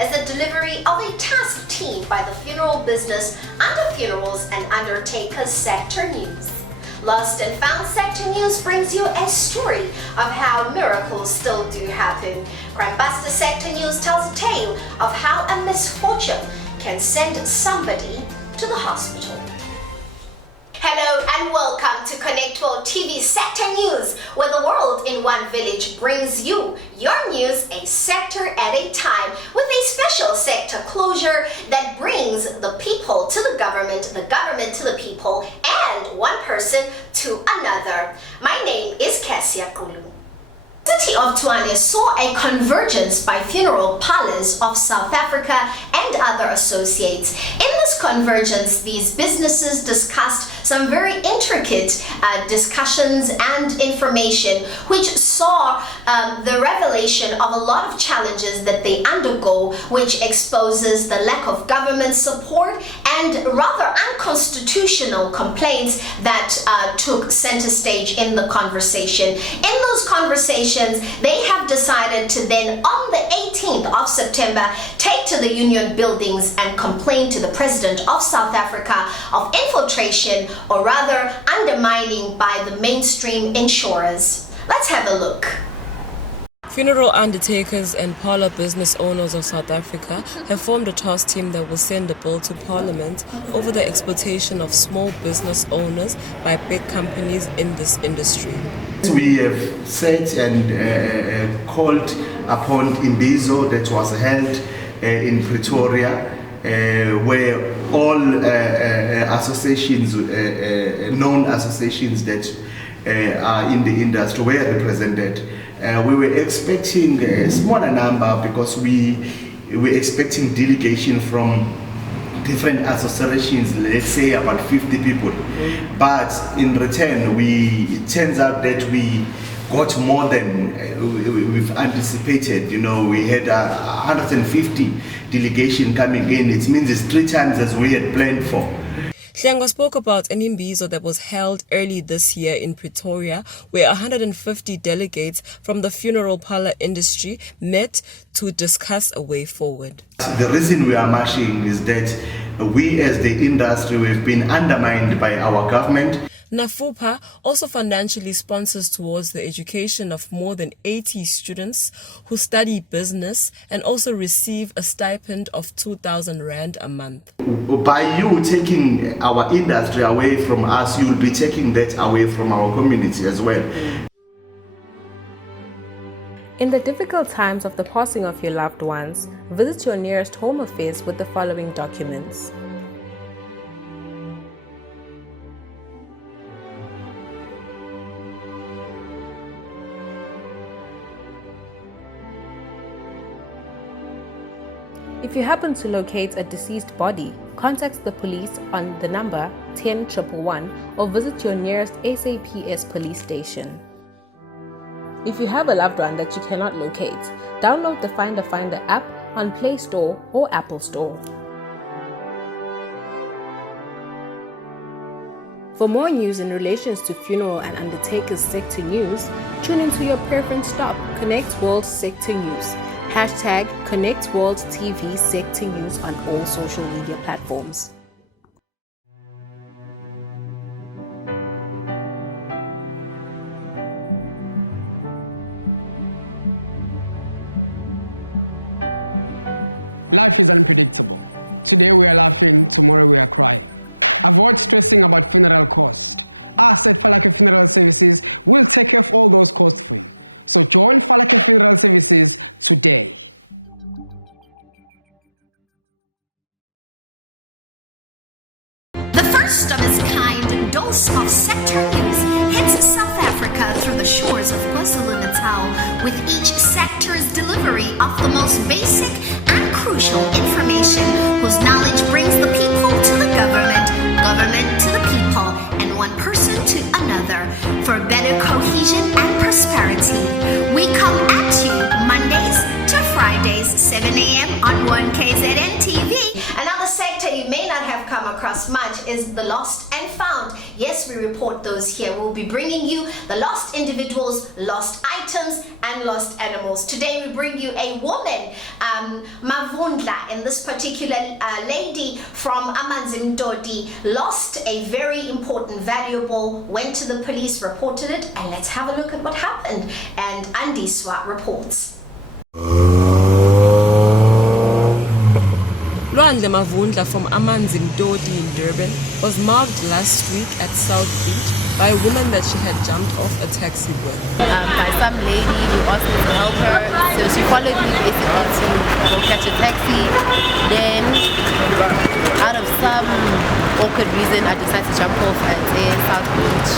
is the delivery of a task team by the funeral business under Funerals and Undertakers Sector News. Lost and Found Sector News brings you a story of how miracles still do happen. Crime Buster Sector News tells a tale of how a misfortune can send somebody to the hospital. Hello and welcome to Connect World TV Sector News, where the world in one village brings you your news a sector at a time, with a special sector closure that brings the people to the government to the people, and one person to another. My name is Cassia Kulu. The city of Tshwane saw a convergence by funeral parlors of South Africa and other associates. In this convergence, these businesses discussed some very intricate discussions and information, which saw the revelation of a lot of challenges that they undergo, which exposes the lack of government support and rather unconstitutional complaints that took center stage in the conversation. In those conversations, they have decided to then, on the 18th of September, take to the union buildings and complain to the President of South Africa of infiltration, or rather undermining, by the mainstream insurers. Let's have a look. Funeral undertakers and parlour business owners of South Africa have formed a task team that will send a bill to Parliament over the exploitation of small business owners by big companies in this industry. We have set and called upon Imbizo that was held in Pretoria, where all associations, known associations that are in the industry were represented. We were expecting a smaller number because we were expecting delegation from different associations, let's say about 50 people. But in return, it turns out that we got more than we've anticipated. You know, we had 150 delegation coming in. It means it's 3 times as we had planned for. Hlengo spoke about an Imbizo that was held early this year in Pretoria, where 150 delegates from the funeral parlour industry met to discuss a way forward. The reason we are marching is that we as the industry, we've been undermined by our government. NAFUPA also financially sponsors towards the education of more than 80 students who study business and also receive a stipend of 2,000 Rand a month. By you taking our industry away from us, you'll be taking that away from our community as well. In the difficult times of the passing of your loved ones, visit your nearest Home Affairs with the following documents. If you happen to locate a deceased body, contact the police on the number 10111 or visit your nearest SAPS police station. If you have a loved one that you cannot locate, download the Find a Finder app on Play Store or Apple Store. For more news in relation to funeral and undertakers sector news, tune into your preferred stop, Connect World Sector News. Hashtag Connect World TV Sector News on all social media platforms. Life is unpredictable. Today we are laughing, tomorrow we are crying. Avoid stressing about funeral costs. Us at Falake Funeral Services will take care of all those costs for you. So join Falake Funeral Services today. The first of its kind dose of sector news hits South Africa through the shores of KwaZulu-Natal, with each sector's delivery of the most basic and crucial information, whose knowledge brings the people to the government to the people, and one person to another, for better cohesion and prosperity. We come at you Mondays to Fridays, 7 a.m. on 1KZN TV. Another sector you may not have come across much is the lost and found. Yes, we report those here. We'll be bringing you the lost individuals, lost items, and lost animals. Today we bring you a woman, Mavundla, and this particular lady from Amanzimdodi lost a very important valuable, went to the police, reported it, and let's have a look at what happened. And Andiswa reports. Lwandle Mavundla from Amanzimdodi in Durban was mugged last week at South Beach by a woman that she had jumped off a taxi with. By some lady who asked me to help her. So she followed me basically to go catch a taxi. Then, out of some awkward reason, I decided to jump off at South Beach.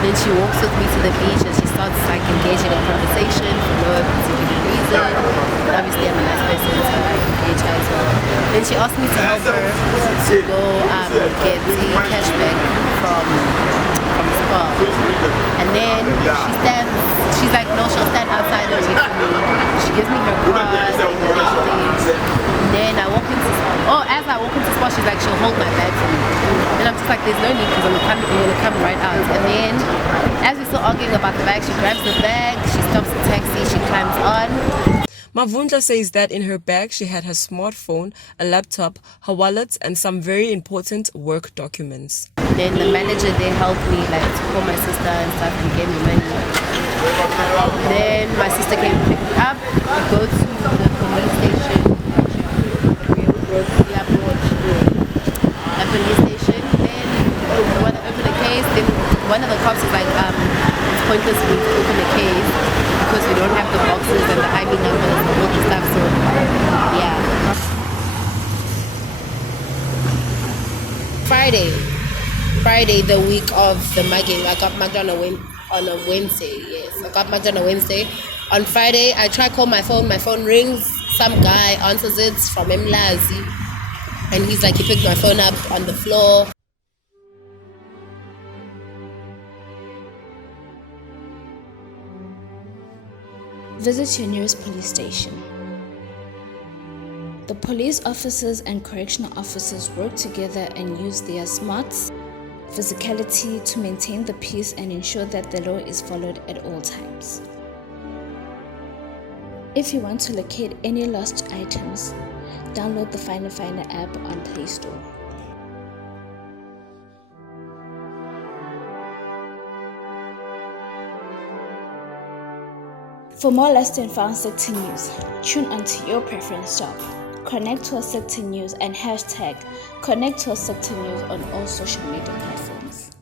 Then she walks with me to the beach and she starts like engaging in conversation for no particular reason. But obviously I'm a nice person, so I engage her as well. Then she asked me to help her to go get the cashback from Spa. And then she's like, no, she'll stand outside and wait for me. She gives me her card and everything. Then I walk into Spa. As I walk into Spa, she's like, she'll hold my bag for me. And I'm just like, there's no need because I'm gonna come right out. And then as we're still arguing about the bag, she grabs the bag, she stops the taxi, she climbs on. Mavundla says that in her bag she had her smartphone, a laptop, her wallet, and some very important work documents. Then the manager, they helped me like to call my sister and stuff and gave me money. Then my sister came to pick me up, we go to the police station. A police station. Then we want to open the case. Then one of the cops is like, it's pointless for me to open the case because we don't have the boxes and the ID numbers and all the stuff. So yeah. Friday, the week of the mugging, I got mugged on a Wednesday. Yes, I got mugged on a Wednesday. On Friday, I try call my phone rings. Some guy answers it from Mlazi, and he's like, he picked my phone up on the floor. Visit your nearest police station. The police officers and correctional officers work together and use their smarts, physicality to maintain the peace and ensure that the law is followed at all times. If you want to locate any lost items, download the Find a Finder app on Play Store. For more lost and found sector news, tune onto your preference stop. Connect to our sector news and hashtag connect to our sector news on all social media platforms.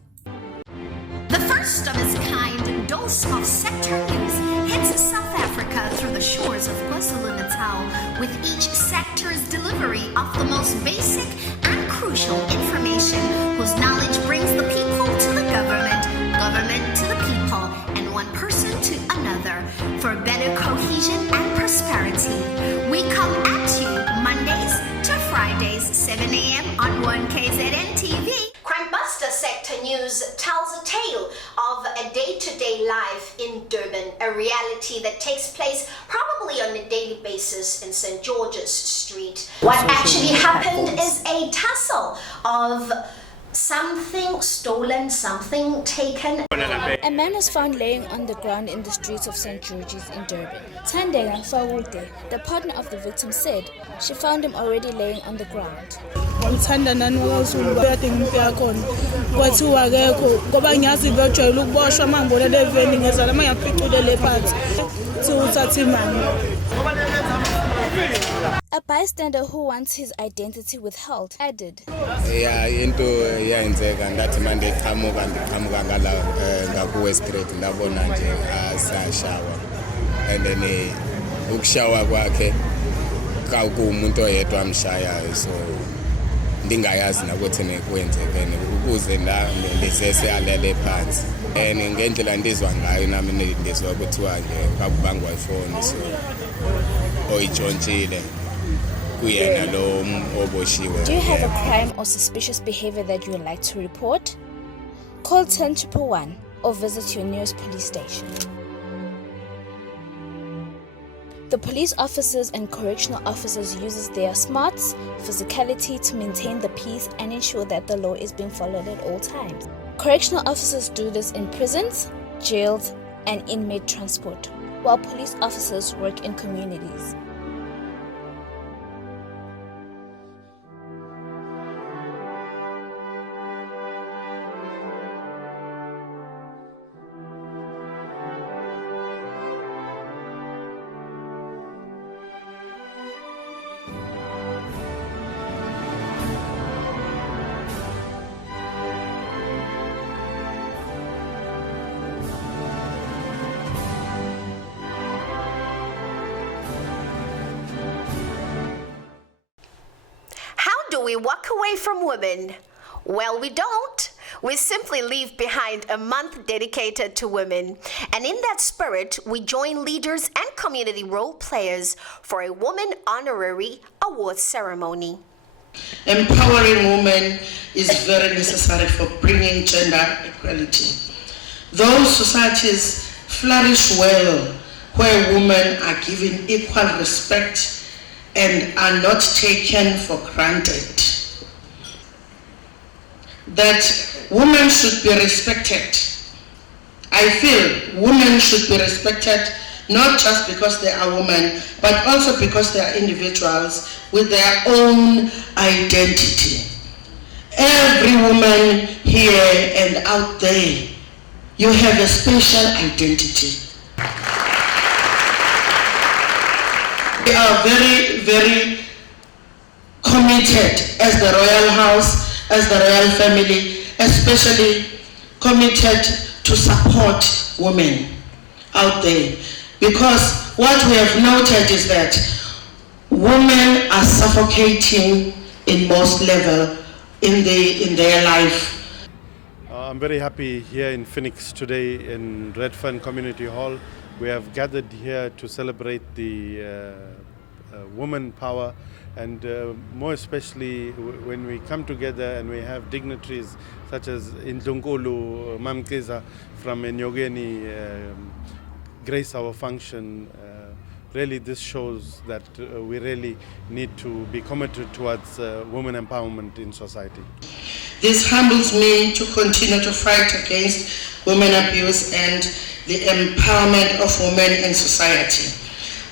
The first of its kind dose of sector news hits South Africa through the shores of KwaZulu-Natal, with each sector's delivery of the most basic and crucial information whose knowledge brings the people to the government, government to the people, and one person to another for better cohesion and prosperity. We come at you Mondays to Fridays, 7 a.m. on 1KZN TV. Crime Buster Sector News tells a tale of a day-to-day life in Durban, a reality that takes place probably on a daily basis in St. George's Street. What actually happened is a tussle of something stolen, something taken. A man was found laying on the ground in the streets of St. George's in Durban. Tandega Fawude, the partner of the victim, said she found him already laying on the ground. A bystander who wants his identity withheld added, Yeah, into yenzeka ndathi manje qhamuka ngala ngakuwe street ndabona nje asashawa and then ukushawa kwakhe kuwumuntu oyedwa amshayayo, so ndingayazi nakuthi nekwenzekene ukuze ndisese alele phansi and ngendlela ndizwa ngayo nami ndizwa kuthiwa nje ngakubangwa ifoni so oyitshontshile. Do you have a crime or suspicious behavior that you would like to report? Call 10111 or visit your nearest police station. The police officers and correctional officers uses their smarts, physicality to maintain the peace and ensure that the law is being followed at all times. Correctional officers do this in prisons, jails, and inmate transport, while police officers work in communities. Do we walk away from women? Well, we don't. We simply leave behind a month dedicated to women. And in that spirit, we join leaders and community role players for a Woman Honorary Award ceremony. Empowering women is very necessary for bringing gender equality. Those societies flourish well where women are given equal respect and are not taken for granted. That women should be respected. I feel women should be respected not just because they are women, but also because they are individuals with their own identity. Every woman here and out there, you have a special identity. We are very, very committed as the royal house, as the royal family, especially committed to support women out there. Because what we have noted is that women are suffocating in most level in their life. I'm very happy here in Phoenix today in Redfern Community Hall. We have gathered here to celebrate the woman power, and more especially when we come together and we have dignitaries such as Indlunkulu Mamkeza from Enyogeni grace our function. Really this shows that we really need to be committed towards women empowerment in society. This humbles me to continue to fight against women abuse and the empowerment of women in society.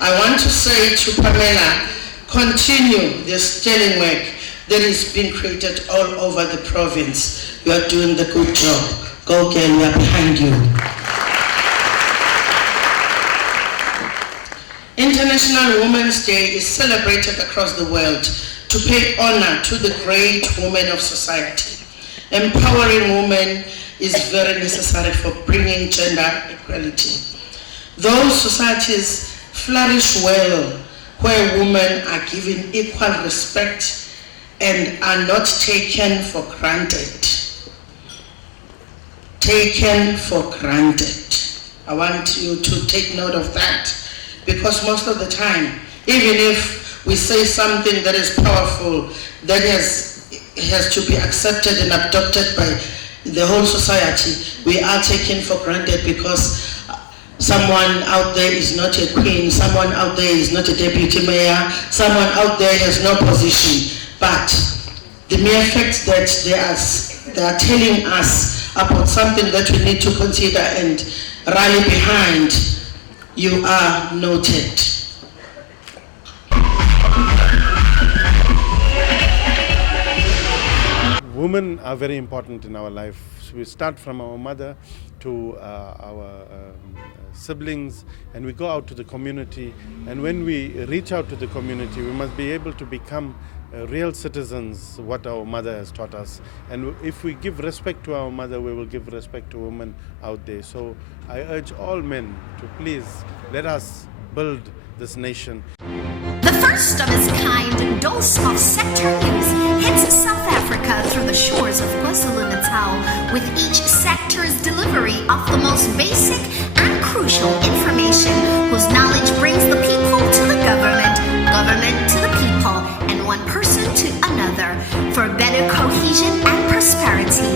I want to say to Pamela, continue the sterling work that is being created all over the province. You are doing the good job. Go girl, we are behind you. International Women's Day is celebrated across the world to pay honor to the great women of society. Empowering women is very necessary for bringing gender equality. Those societies flourish well where women are given equal respect and are not taken for granted. Taken for granted. I want you to take note of that, because most of the time, even if we say something that is powerful, that has to be accepted and adopted by the whole society, we are taken for granted because someone out there is not a queen, someone out there is not a deputy mayor, someone out there has no position. But the mere fact that they are telling us about something that we need to consider and rally behind, you are noted. Women are very important in our life. We start from our mother to our siblings, and we go out to the community. And when we reach out to the community, we must be able to become real citizens, what our mother has taught us. And if we give respect to our mother, we will give respect to women out there. So I urge all men to please let us build this nation. The first of its kind dose of sector news hits South Africa through the shores of KwaZulu-Natal, with each sector's delivery of the most basic and crucial information, whose knowledge brings the people to the government, government to the people, and one person to another for better cohesion and prosperity.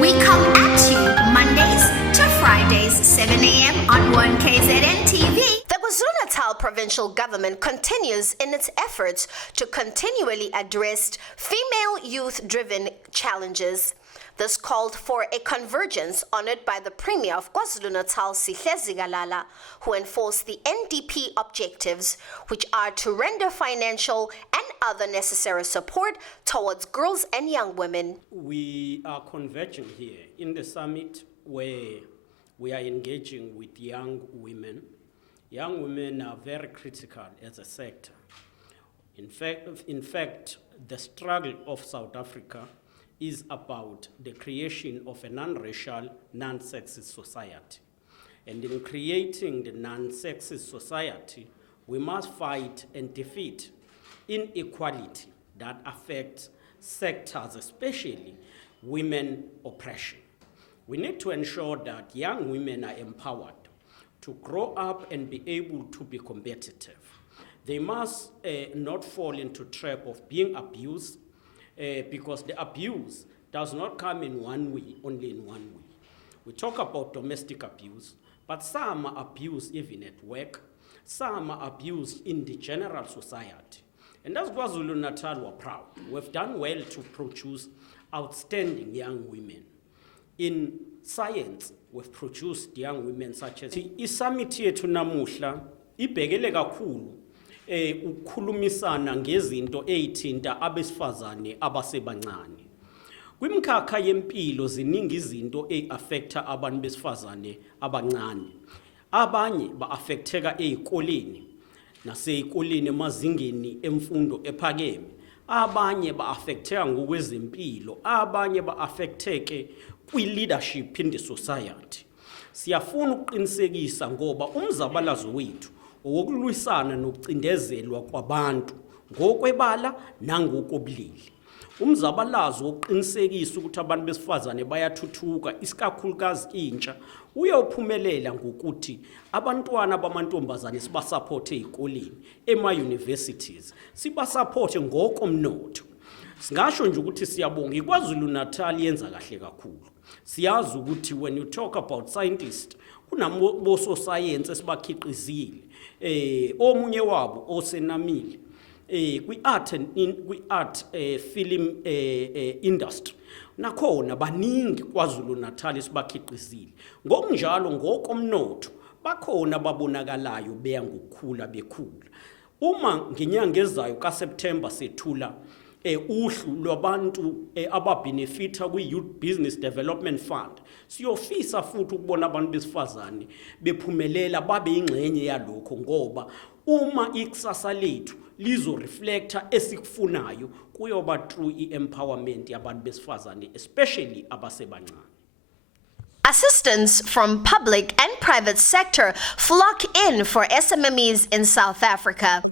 We come at you Mondays to Fridays, 7 a.m. on 1KZN TV. The KwaZulu-Natal provincial government continues in its efforts to continually address female youth-driven challenges. This called for a convergence honored by the Premier of KwaZulu-Natal, Sihle Zikalala, who enforced the NDP objectives, which are to render financial and other necessary support towards girls and young women. We are converging here in the summit where we are engaging with young women. Young women are very critical as a sector. In fact, the struggle of South Africa is about the creation of a non-racial, non-sexist society. And in creating the non-sexist society, we must fight and defeat inequality that affects sectors, especially women oppression. We need to ensure that young women are empowered to grow up and be able to be competitive. They must not fall into trap of being abused, because the abuse does not come in one way, only in one way. We talk about domestic abuse, but some are abused even at work, some are abused in the general society. And as KwaZulu-Natal, we're proud. We've done well to produce outstanding young women. In science, we've produced young women such as i-summit yethu namuhla ibhekele kakhulu ukukhulumisana ngezinto ezithinta abesifazane abasebancane. Kwimkhakha yempilo ziningi izinto eziaffecta abantu besifazane abancane. Abanye ba-affecteka ezikoleni nasezikoleni emazingeni emfundo ephakeme. Abanye ba-affecteka ngokwezempilo, abanye ba-affecteke kwi-leadership in the society. Siyafuna ukuqinisekisa ngoba umzabalazo wethu owokulwisana nokucindezelwa kwabantu ngokwebala nangokobulili. Umzabalazo wokuqinisekisa ukuthi abantu besifazane bayathuthuka, isikakhulukazi intsha, uyawuphumelela ngokuthi abantwana bamantombazane sibasupporte ezikoleni, ema-universities, sibasupporte ngokomnotho. Singasho nje ukuthi siyabonga iKwaZulu-Natal yenza kahle kakhulu. Siyazi ukuthi when you talk about scientists, kunaboso science esibakhiqizile. Omunye wabo osenamile kwi-art film industry. Nakhona baningi KwaZulu-Natal esibakhiqizile. Ngokunjalo ngokomnotho bakhona babonakalayo beya ngokukhula bekhula. Uma ngenyanga ezayo kaSeptember sethula uhlu lwabantu ababenefita kwi-Youth Business Development Fund, siyofisa futhi ukubona abantu besifazane bephumelela babe ingxenye yalokho, ngoba uma ikusasa lethu lizo reflecta esikufunayo kuyoba through i-empowerment yabantu besifazane, especially abasebancane. Assistance from public and private sector flock in for SMMEs in South Africa.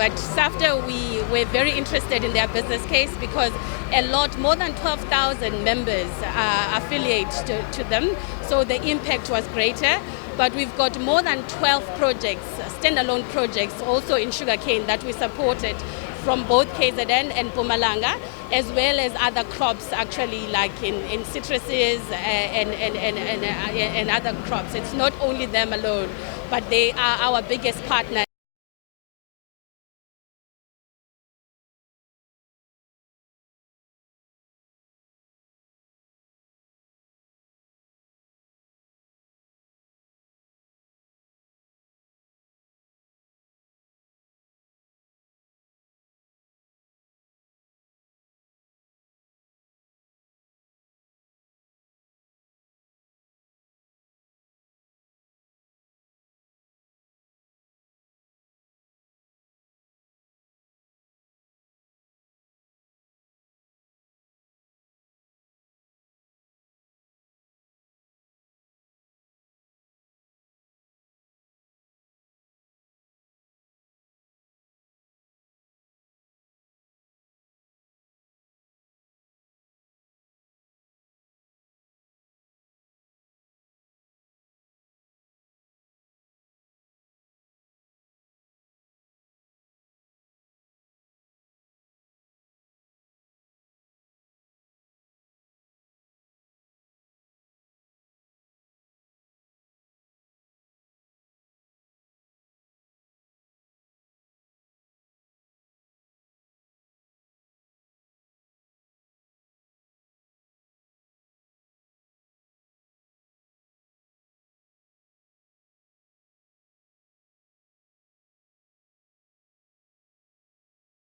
But SAFTA, we were very interested in their business case because more than 12,000 members are affiliated to them, so the impact was greater. But we've got more than 12 projects, standalone projects, also in sugarcane that we supported from both KZN and Mpumalanga, as well as other crops actually, like in citruses and other crops. It's not only them alone, but they are our biggest partner.